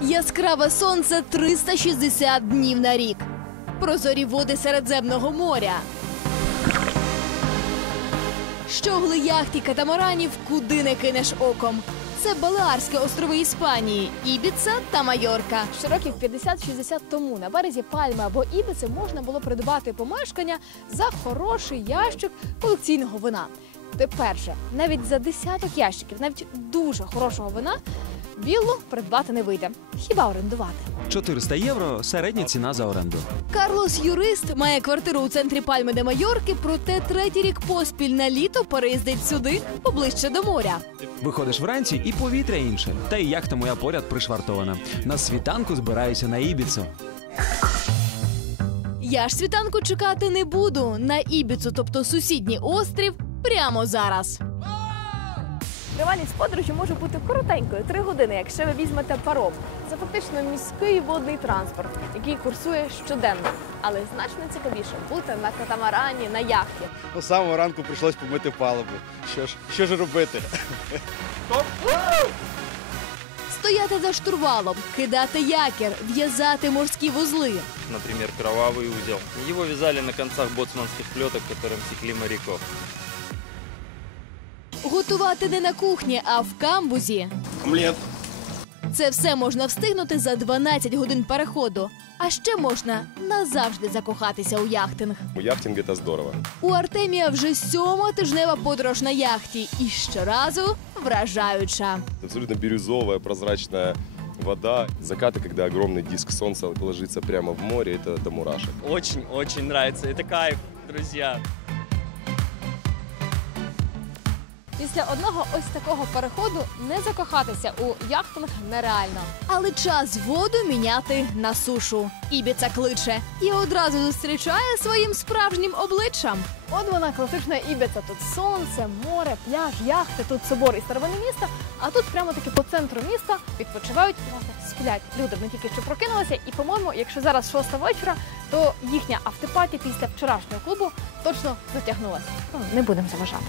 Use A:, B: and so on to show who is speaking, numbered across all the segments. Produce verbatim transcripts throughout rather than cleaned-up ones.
A: Яскраве сонце триста шістдесят днів на рік. Прозорі води Середземного моря. Щогли яхт і катамаранів куди не кинеш оком. Це Балеарські острови Іспанії, Ібіца та Майорка.
B: Ще років п'ятдесят-шістдесят тому на березі Пальми або Ібіци можна було придбати помешкання за хороший ящик колекційного вина. Тепер же навіть за десяток ящиків, навіть дуже хорошого вина, віллу придбати не вийде. Хіба орендувати?
C: чотириста євро – середня ціна за оренду.
A: Карлос Юрист має квартиру у центрі Пальми де Майорки, проте третій рік поспіль на літо переїздить сюди, поближче до моря.
C: Виходиш вранці і повітря інше. Та і яхта моя поряд пришвартована. На світанку збираюся на Ібіцу.
A: Я ж світанку чекати не буду. На Ібіцу, тобто сусідній острів, прямо зараз.
B: Тривалість подорожі може бути коротенькою – три години, якщо ви візьмете паром. Це фактично міський водний транспорт, який курсує щоденно. Але значно цікавіше бути на катамарані, на яхті.
D: З самого ранку прийшлось помити палубу. Що ж, що ж робити?
A: Стояти за штурвалом, кидати якір, в'язати морські вузли.
E: Например, кровавый узел. Его вязали на концах боцманских плеток, которым секли моряков.
A: Готувати не на кухні, а в камбузі.
D: Омлет.
A: Це все можна встигнути за дванадцять годин переходу. А ще можна назавжди закохатися у яхтинг.
F: Яхтинг – это здорово.
A: У Артемія вже сьома тижнева подорож на яхті. І щоразу вражаюча.
F: Абсолютно бирюзовая, прозрачная вода. Закаты, когда огромный диск солнца ложится прямо в море, это до мурашек.
E: Очень-очень нравится. Это кайф, друзья.
B: Після одного ось такого переходу не закохатися у яхтинг нереально.
A: Але час воду міняти на сушу. Ібіца кличе і одразу зустрічає своїм справжнім обличчям.
B: От вона, класична Ібіца. Тут сонце, море, пляж, яхти, тут собор і старовини міста. А тут прямо-таки по центру міста відпочивають, власне, сплять люди. Ми тільки що прокинулися і, по-моєму, якщо зараз шоста вечора, то їхня автопаті після вчорашнього клубу точно затягнулася. Ну, не будемо заважати.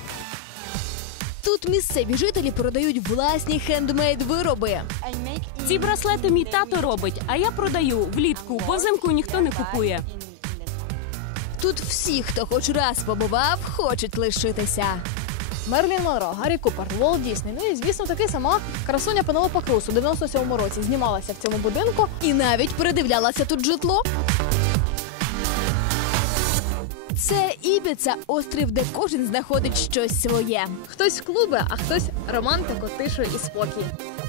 A: Тут місцеві жителі продають власні хендмейд-вироби.
G: Ці браслети мій тато робить, а я продаю влітку, бо взимку ніхто не купує.
A: Тут всі, хто хоч раз побував, хочуть лишитися.
B: Мерлін Монро, Гаррі Купер, Уолт Дісней, ну і, звісно, таки сама красуня Пенелопа Круз у дев'яносто сьомому році знімалася в цьому будинку.
A: І навіть передивлялася тут житло. Це Ібіца – острів, де кожен знаходить щось своє.
B: Хтось в клуби, а хтось романтику, тишу і спокій.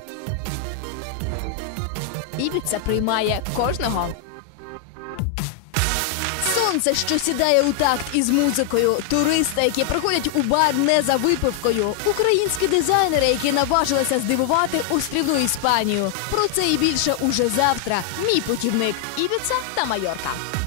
A: Ібіца приймає кожного. Сонце, що сідає у такт із музикою, туристи, які приходять у бар не за випивкою, українські дизайнери, які наважилися здивувати острівну Іспанію. Про це і більше уже завтра. Мій путівник – Ібіца та Майорка.